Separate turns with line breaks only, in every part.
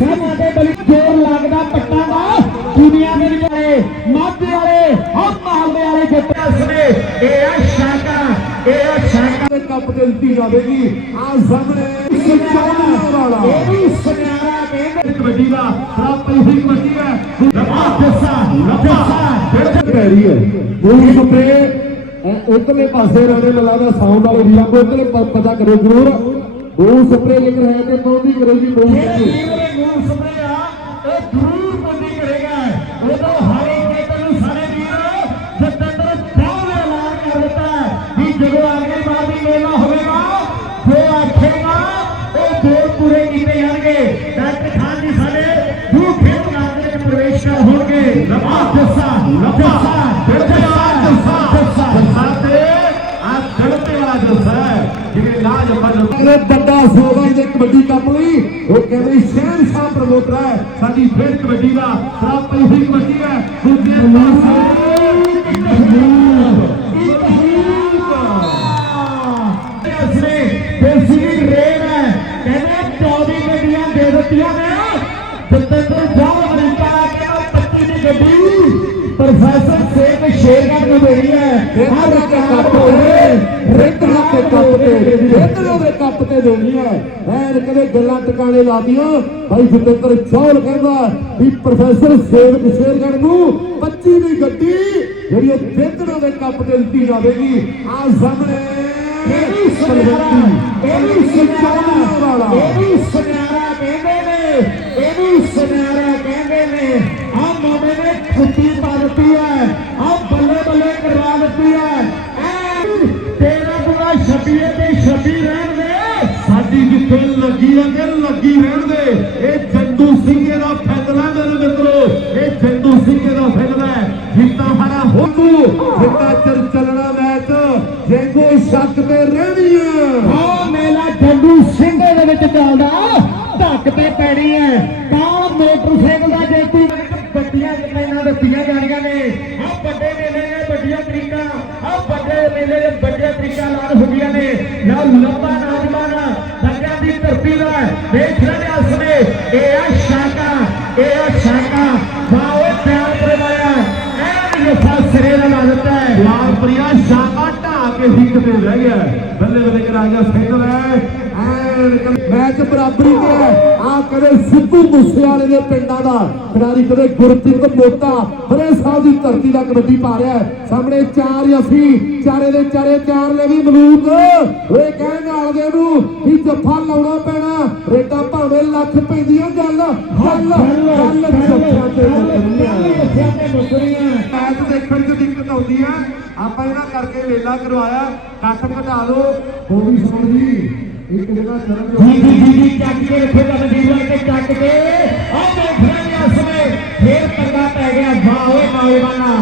ਸਮਾਂ ਦੇ ਬਲੀ ਜੋਰ ਲੱਗਦਾ ਪੱਟਾਂ ਦਾ। ਦੁਨੀਆ ਦੇ ਵਿਚਾਰੇ ਮਾਝੇ ਵਾਲੇ ਹਰ ਮਹੱਲੇ ਵਾਲੇ ਜਿੱਤਿਆ ਸਨੇ ਇਹ ਆ ਸ਼ਾਕਾ ਇਹ ਆ ਸ਼ਾਕਾ।
ਦੇ ਕੱਪ ਤੇ ਦਿੱਤੀ ਜਾਵੇਗੀ। ਆ ਸਾਹਮਣੇ ਸਚਾਉਣ ਵਾਲਾ।
ਇਹ ਵੀ ਸੁਨਿਆਰਾ ਕਹਿੰਦੇ
ਕਬੱਡੀ ਦਾ ਖਰਾਬ ਪਹਿਲੀ ਕਬੱਡੀ ਹੈ।
ਲੱਭਾ ਜੱਸਾ ਲੱਭਾ
ਪੈ ਰਹੀ ਹੈ। ਗੋਲ ਸੁਪਰੇ ਉਤਲੇ ਪਾਸੇ ਰਹਿਣੇ ਮਲਾ ਦਾ ਸਾਊਂਡ ਵਾਲੇ ਪਤਾ ਕਰੋ ਜ਼ਰੂਰ। ਗੋਲ ਸੁਪਰੇ ਜੇਕਰ ਹੈ ਤੇ ਪੌਂਦੀ ਕਰੋ ਜੀ ਗੋਲ ਸੁਪਰੇ
ਵੀਰ ਨੇ ਗੂਲ ਸੁਪਰਿਆ ਇਹ ਜ਼ਰੂਰ ਬੰਦੀ ਕਰੇਗਾ ਉਦੋਂ ਹਾਰੇ ਕੇ ਤੈਨੂੰ ਸਾਰੇ ਵੀਰ ਜਤਿੰਦਰ ਸਾਹਿਬ ਨੇ ਐਲਾਨ ਕਰ ਦਿੱਤਾ ਹੈ ਵੀ ਜਦੋਂ ਅਗਲੀ ਵਾਰ ਵੀ ਮੇਲਾ ਹੋਵੇਗਾ, ਜੋ ਆਖੇਗਾ, ਉਹ ਜੋਰ ਪੂਰੇ ਕੀਤੇ ਜਾਣਗੇ। ਡਾਕਟਰ ਖਾਨ ਜੀ, ਸਾਡੇ ਗੁਰੂ ਖੇਤ ਨਾਮ ਦੇ ਵਿੱਚ ਪ੍ਰਵੇਸ਼ ਕਰ ਹੋਣਗੇ। ਲੱਭਾ ਜੱਸਾ ਲੱਭਾ
ਬਿਲਕੁਲ ਆ ਜਲਸਾ ਜਲਸਾ। ਤੇ ਆ ਗੜਤੇ ਵਾਲਾ ਜਲਸਾ ਹੈ ਜਿਵੇਂ ਲਾਜ ਬੰਦੇ ਵੱਡਾ ਸੋਗਾ ਇਹਦੇ ਕਬੱਡੀ ਕੱਪ ਲਈ। ਉਹ ਕਹਿੰਦੇ ਸ਼ਹਿਨਸ਼ਾਹ ਪ੍ਰਮੋਟਰ ਹੈ। ਸਾਡੀ ਫੇਰ ਕਬੱਡੀ ਦਾ ਖਰਾਬ ਪਹਿਲੀ ਕਬੱਡੀ ਹੈ। ਦੂਜੇ ਪਾਸੇ
ਅਸਲੇ ਬੇਸਿਕ ਰੇਲ ਹੈ। ਕਹਿੰਦੇ 24 ਗੱਡੀਆਂ ਦੇ ਦਿੱਤੀਆਂ ਨੇ। ਜਤਿੰਦਰ ਸਾਹਿਬ ਅਮਰੀਕਾ ਆ ਕੇ ਉਹ 25 ਦੀ ਗੱਡੀ। ਪ੍ਰੋਫੈਸਰ ਸੇਖ ਸ਼ੇਰਗੜ੍ਹ ਨੂੰ ਦੇਣੀ ਹੈ।
ਹਰ ਕੇ ਕੱਪ ਤੇ ਰੇਤਰ ਕੇ ਕੱਪ ਤੇ ਰੇਤਰ ਦੇ ਕੱਪ ਤੇ ਦੇਣੀ ਹੈ। ਐਨ ਕਦੇ ਗੱਲਾਂ ਟਿਕਾਣੇ ਲਾਦੀਆਂ ਭਾਈ ਜਤਿੰਦਰ ਚੌਲ ਕਹਿੰਦਾ ਵੀ ਪ੍ਰੋਫੈਸਰ ਸੇਵਕ ਸ਼ੇਰਗੜ ਨੂੰ 25 ਦੀ ਗੱਡੀ ਜਿਹੜੀ ਉਹ ਰੇਤਰ ਦੇ ਕੱਪ ਤੇ ਦਿੱਤੀ ਜਾਵੇਗੀ। ਆ ਸਾਹਮਣੇ
ਇਹ ਵੀ ਸੁਨਿਆਰਾ ਇਹ ਵੀ ਸੁਨਿਆਰਾ ਵੀ ਸੁਨਿਆਰਾ ਕਹਿੰਦੇ ਨੇ ਇਹ ਵੀ ਸੁਨਿਆਰਾ ਕਹਿੰਦੇ ਨੇ ਆ ਮੋਢੇ ਨੇ ਖੁੱਤੀ ਪਾ ਦਿੱਤੀ ਹੈ ਆ ਬੱਲੇ ਬੱਲੇ ਕਰਵਾ ਦਿੱਤੀ ਹੈ ਐ ਤੇਰਾ ਪੂਰਾ ਛੱਬੀਏ ਤੇ ਛੱਬੀ ਰਹਿਣ ਦੇ
ਸਾਡੀ ਜਿੱਥੇ ਲੱਗੀ ਅੱਗੇ ਲੱਗੀ ਰਹਿਣ ਦੇ। ਇਹ ਜੰਦੂ ਸਿੰਘ ਦਾ ਫੈਸਲਾ ਮੇਰੇ ਮਿੱਤਰੋ। ਇਹ ਜੰਦੂ ਸਿੰਘ ਦਾ ਫੈਸਲਾ ਹੈ। ਜਿੱਤਾ ਹਰਾ ਹੋਕੂ ਜਿੱਤਾ ਚਰ ਚੱਲਣਾ ਮੈਚ। ਜੇ ਕੋਈ ਸ਼ੱਕ ਤੇ ਰਹਿਣੀ ਹੈ
ਆ ਮੇਲਾ ਜੰਡੂ ਸਿੰਘੇ ਦੇ ਵਿੱਚ ਚੱਲਦਾ। ਧੱਕ ਤੇ ਪੈਣੀ ਹੈ। ਤਾਂ ਮੋਟਰਸਾਈਕਲ ਦਾ ਜੇਤੂ ਗੱਡੀਆਂ ਕਿੰਨੀਆਂ ਦਿੱਤੀਆਂ ਜਾਣੀਆਂ ਨੇ। ਆ ਵੱਡੇ ਮੇਲੇ ਨੇ ਵੱਡੀਆਂ ਤਰੀਕਾਂ ਆ ਵੱਡੇ ਮੇਲੇ ਦੇ ਵੱਡੇ ਤਰੀਕਾਂ ਨਾਲ ਹੁੰਦੀਆਂ ਨੇ। ਨਾ ਲੰਬਾ ਨੌਜਵਾਨ ਦਰਿਆ ਦੀ ਧਰਤੀ ਦਾ ਦੇਖ ਰਹੇ ਅਸਨੇ ਇਹ ਆ ਸ਼ਾਕਾ, ਇਹ ਆ ਸ਼ਾਕਾ। ਵਾਓ ਪਿਆਰ ਕਰਵਾਇਆ ਐ ਯਫਾ ਸਿਰੇ ਦਾ ਲਾ ਦਿੱਤਾ ਹੈ।
ਲਾਲ ਪ੍ਰਿਆ ਹੀ ਕਿਤੇ ਰਹਿ ਗਿਆ ਬੱਲੇ ਬੱਲੇ ਕਰਾ ਗਿਆ ਫਾਈਨਲ ਹੈ ਮੈਚ ਬਰਾਬਰੀ ਤੇ ਹੈ ਆ ਕਦੇ ਸਿੱਧੂ ਮੂਸੇ ਵਾਲੇ ਦੇ ਪਿੰਡਾਂ ਦਾ ਖਿਡਾਰੀ ਕਦੇ ਗੁਰਪ੍ਰੀਤ ਮੋਤਾ ਬਰੇ ਸਾਹਿਬ ਦੀ ਧਰਤੀ ਦਾ ਕਬੱਡੀ ਪਾ ਰਿਹਾ ਸਾਹਮਣੇ ਚਾਰ ਯਫੀ ਚਾਰੇ ਦੇ ਚਾਰੇ ਚਾਰ ਲੈ ਵੀ ਮਲੂਕ ਓਏ ਕਹਿਣ ਨਾਲ ਦੇ ਨੂੰ ਵੀ ਜੱਫਾ ਲਾਉਣਾ ਪੈਣਾ ਰੇਟਾ ਭਾਵੇਂ ਲੱਖ ਪੈਂਦੀਆਂ ਗੱਲ ਗੱਲ ਗੱਲ ਜੱਫਾ ਤੇ ਮੁਕਰੀਆਂ ਮੈਚ ਦੇਖਣ ਦਿੱਕਤ ਆਉਂਦੀ ਹੈ ਆਪਾਂ ਇਹਨਾਂ ਕਰਕੇ ਮੇਲਾ ਕਰਵਾਇਆ। ਕੱਟ ਘਟਾ ਲਓ। ਉਹ ਸੁਣ ਜੀ, ਇੱਕ ਜਗ੍ਹਾ ਚਰਨ
ਜੀ ਜੀ ਜੀ ਚੱਕ ਕੇ ਰੱਖੋ ਕਬੱਡੀ ਵਾਲੇ ਤੇ ਚੱਕ ਕੇ। ਆ ਦੇਖ ਰਹੇ ਨੇ ਸਮੇਂ ਫੇਰ ਪੰਗਾ ਪੈ ਗਿਆ। ਵਾਹ ਨੌਜਵਾਨਾ।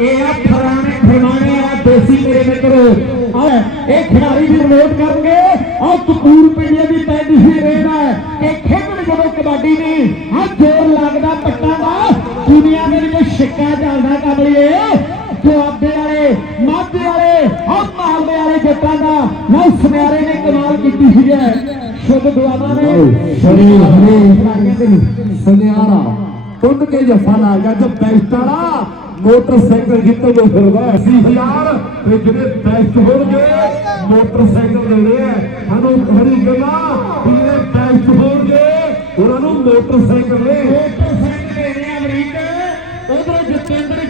ਇਹ ਆ ਫਰਾਣੇ ਫਰਮਾਣੇ ਆ। ਦੇਸੀ ਮੇਰੇ ਮਿੱਤਰੋ। ਆ ਇਹ ਖਿਡਾਰੀ ਵੀ ਨੋਟ ਕਰਨਗੇ। ਆ ਕਪੂਰ ਪਿੰਡੀਆਂ ਦੀ ਪੈਂਦੀ ਸੀ ਰੇਡ ਹੈ ਕਿ ਖੇਡਣ ਜਦੋਂ ਕਬੱਡੀ ਨੇ ਆ ਜ਼ੋਰ ਲੱਗਦਾ ਪੱਟਾਂ ਦਾ। ਦੁਨੀਆ ਦੇ ਵਿੱਚ ਛਿੱਕਾ ਚੱਲਦਾ ਕਬਲੀਏ ਦੁਆਬੇ ਵਾਲੇ ਮਾਝੇ ਵਾਲੇ ਹਰ ਮਹੱਲੇ ਵਾਲੇ ਜੱਟਾਂ ਦਾ ਨਾ ਸੁਨਿਆਰੇ ਨੇ ਕਮਾਲ ਕੀਤੀ ਸੀ ਦੁਆਵਾਂ ਨੇ।
ਹਰੇ ਹਰੇ ਸੁਨਿਆਰਾ। ਕੁੱਟ ਕੇ ਜਫਾ ਲਾ ਗਿਆ ਜਦ ਬੈਸਟ ਵਾਲਾ। ਮੋਟਰਸਾਈਕਲ ਜਿੱਤੇ ਜੋ ਫਿਰਦਾ 80000 ਤੇ ਜਿਹੜੇ ਬੈਸਟ ਹੋਣਗੇ ਮੋਟਰਸਾਈਕਲ ਦੇਣੇ ਆ ਸਾਨੂੰ ਹਰੀ ਗੱਲਾਂ ਜਿਹੜੇ ਬੈਸਟ ਹੋਣਗੇ ਉਹਨਾਂ ਨੂੰ ਮੋਟਰਸਾਈਕਲ ਦੇ।
ਮੋਟਰਸਾਈਕਲ ਦੇਣੇ ਅਮਰੀਕ। ਉਧਰ ਜਤਿੰਦਰ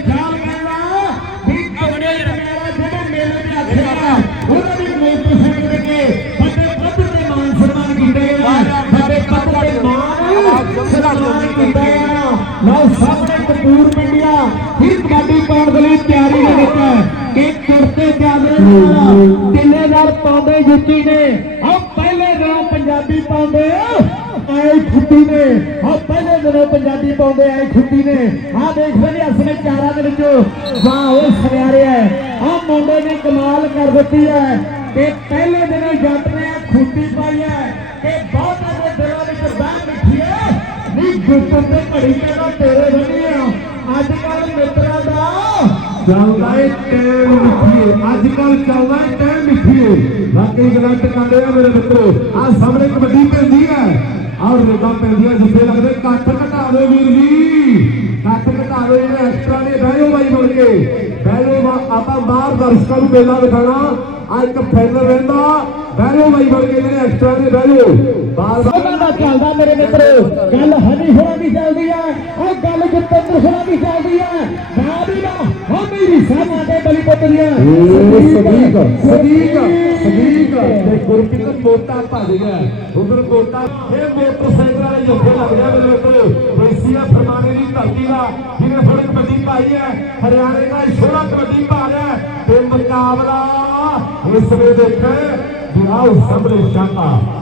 ਲਓ ਸਾਹਮਣੇ ਕਪੂਰ ਪਿੰਡੀਆ ਹੀ ਕਬੱਡੀ ਪਾਉਣ ਦੇ ਲਈ ਤਿਆਰੀ ਦੇ ਵਿੱਚ ਹੈ ਕਿ ਕੁਰਤੇ ਚਾਦਰੇ ਨਾਲ ਤਿੰਨੇ ਨਾਲ ਪਾਉਂਦੇ ਜੁੱਤੀ ਨੇ ਆ ਪਹਿਲੇ ਦਿਨੋਂ ਪੰਜਾਬੀ ਪਾਉਂਦੇ ਆਏ ਖੁੱਟੀ ਨੇ ਆ ਪਹਿਲੇ ਦਿਨੋਂ ਪੰਜਾਬੀ ਪਾਉਂਦੇ ਆਏ ਖੁੱਟੀ ਨੇ ਆ ਦੇਖ ਰਹੇ ਨੇ ਅਸਲੇ ਚਾਰਾਂ ਦੇ ਵਿੱਚ ਵਾਹ ਉਹ ਸੁਨਿਆਰੇ ਹੈ ਆ ਮੁੰਡੇ ਨੇ ਕਮਾਲ ਕਰ ਦਿੱਤੀ ਹੈ ਤੇ ਪਹਿਲੇ ਦਿਨੋਂ ਜੱਟ ਨੇ ਖੁੱਟੀ ਪਾਈ ਹੈ ਕਿ ਬਹੁਤ ਦੇ ਦਿਲਾਂ ਵਿੱਚ ਬਾਹ ਮਿੱਠੀ ਹੈ। ਨਹੀਂ ਗੁੱਟਨ ਤੇ ਘੜੀ ਕਹਿੰਦਾ ਤੇਰੇ ਬਣੇ ਆ। ਅੱਜ ਕੱਲ ਮਿੱਤਰਾਂ ਦਾ
ਚੱਲਦਾ ਏ ਟਾਈਮ ਮਿੱਠੀਏ। ਅੱਜ ਕੱਲ ਚੱਲਦਾ ਏ ਟਾਈਮ ਮਿੱਠੀਏ। ਬਾਕੀ ਗੱਲਾਂ ਟਿਕਾਉਂਦੇ ਆ ਮੇਰੇ ਮਿੱਤਰੋ। ਆ ਸਾਹਮਣੇ ਕਬੱਡੀ ਪੈਂਦੀ ਹੈ। ਆ ਬਾਹਰ ਪੈਂਦੀਆਂ ਜਿੱਥੇ ਲੱਗਦੇ ਕੱਠ ਘਟਾ ਵੀਰ ਜੀ। ਕੱਠ ਘਟਾ ਦਿਓ ਜਿਹੜੇ ਐਕਸਟਰਾ ਨੇ, ਬਹਿ ਬਾਈ ਮੁੜ ਕੇ। ਬਹਿ ਆਪਾਂ ਬਾਹਰ ਦਰਸ਼ਕਾਂ ਨੂੰ ਮੇਲਾ ਦਿਖਾਣਾ ਆ ਇੱਕ ਫੈਨਰ ਰਹਿੰਦਾ ਬਹਿ ਜਾਓ ਬਾਈ ਮੁੜ ਕੇ ਜਿਹੜੇ ਐਕਸਟਰਾ ਨੇ ਬਹਿ ਜਾਓ ਬਾਹਰ ਬਾਹਰ
ਉਹਨਾਂ ਦਾ ਚੱਲਦਾ ਮੇਰੇ ਮਿੱਤਰੋ। ਗੱਲ ਹਨੀ ਹੋਣਾ ਦੀ ਚੱਲਦੀ ਹੈ ਉਹ ਗੱਲ ਜਤਿੰਦਰ ਹੋਣਾ ਦੀ ਚੱਲਦੀ ਹੈ ਵੀ ਨਾ ਹੋ ਮੇਰੀ ਸਾਹਾਂ ਦੇ ਬਲੀ ਪੁੱਤਰੀਆਂ
ਸਦੀਕ ਸਦੀਕ ਸਦੀਕ ਤੇ ਗੁਰਪ੍ਰੀਤ ਮੋਟਾ ਭੱਜ ਗਿਆ। ਉਧਰ ਮੋਟਾ ਇਹ ਮੋਟਰਸਾਈਕਲ ਵਾਲੇ ਜੱਫੇ ਲੱਗ ਗਿਆ ਮੇਰੇ ਮਿੱਤਰ। ਦੇਸੀਆ ਫਰਮਾਨੇ ਦੀ ਧਰਤੀ ਦਾ ਜਿਹਨੇ ਹੁਣ ਕਬੱਡੀ ਪਾਈ ਹੈ ਹਰਿਆਣੇ ਦਾ ਛੋੜਾ ਕਬੱਡੀ ਪਾ ਰਿਹਾ ਹੈ। ਤੇ ਮੁਕਾਬਲਾ ਇਸ ਵੇ ਦੇਖੇ ਵਿਆਹ ਸਾਹਮਣੇ ਸ਼ਾਂਤਾ